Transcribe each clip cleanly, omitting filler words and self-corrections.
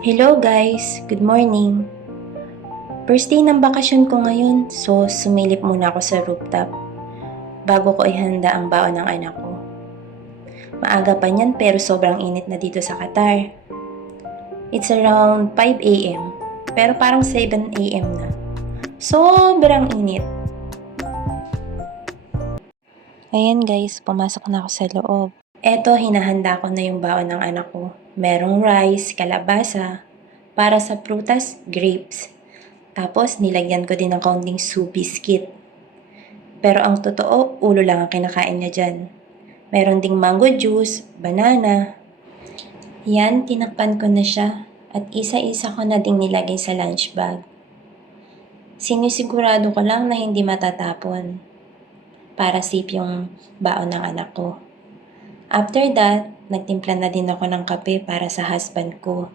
Hello guys, good morning. First day ng bakasyon ko ngayon, so sumilip muna ako sa rooftop bago ko ihanda ang baon ng anak ko. Maaga pa niyan pero sobrang init na dito sa Qatar. It's around 5 a.m. pero parang 7 a.m. na. Sobrang init. Ayan guys, pumasok na ako sa loob. Eto, hinahanda ko na yung baon ng anak ko. Merong rice, kalabasa, para sa prutas, grapes. Tapos, nilagyan ko din ng kaunting soup biscuit. Pero ang totoo, ulo lang ang kinakain niya dyan. Meron ding mango juice, banana. Yan, tinakpan ko na siya. At isa-isa ko na ding nilagay sa lunch bag. Sinisigurado ko lang na hindi matatapon. Para safe yung baon ng anak ko. After that, nagtimpla na din ako ng kape para sa husband ko.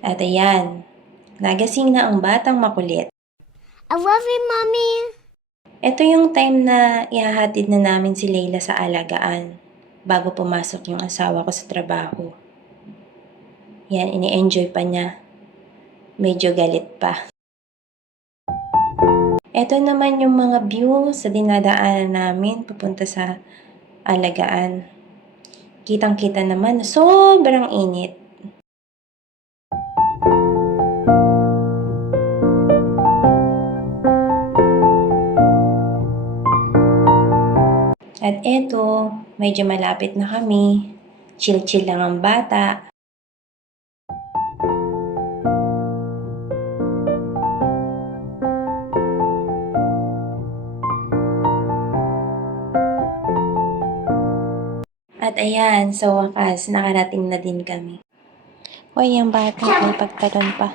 At ayan, nagasing na ang batang makulit. I love you, Mommy. Ito yung time na ihahatid na namin si Layla sa alagaan bago pumasok yung asawa ko sa trabaho. Yan, ini-enjoy pa niya. Medyo galit pa. Ito naman yung mga view sa dinadaanan namin papunta sa alagaan. Kitang-kita naman na sobrang init. At eto, medyo malapit na kami. Chill-chill lang ang bata. At ayan, sa wakas, nakarating na din kami. Hoy, yung bata, may pagtalon pa.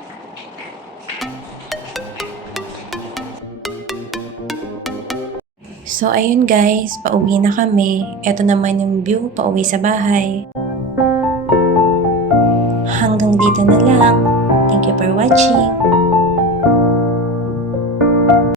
So, ayun guys, pauwi na kami. Ito naman yung view, pauwi sa bahay. Hanggang dito na lang. Thank you for watching.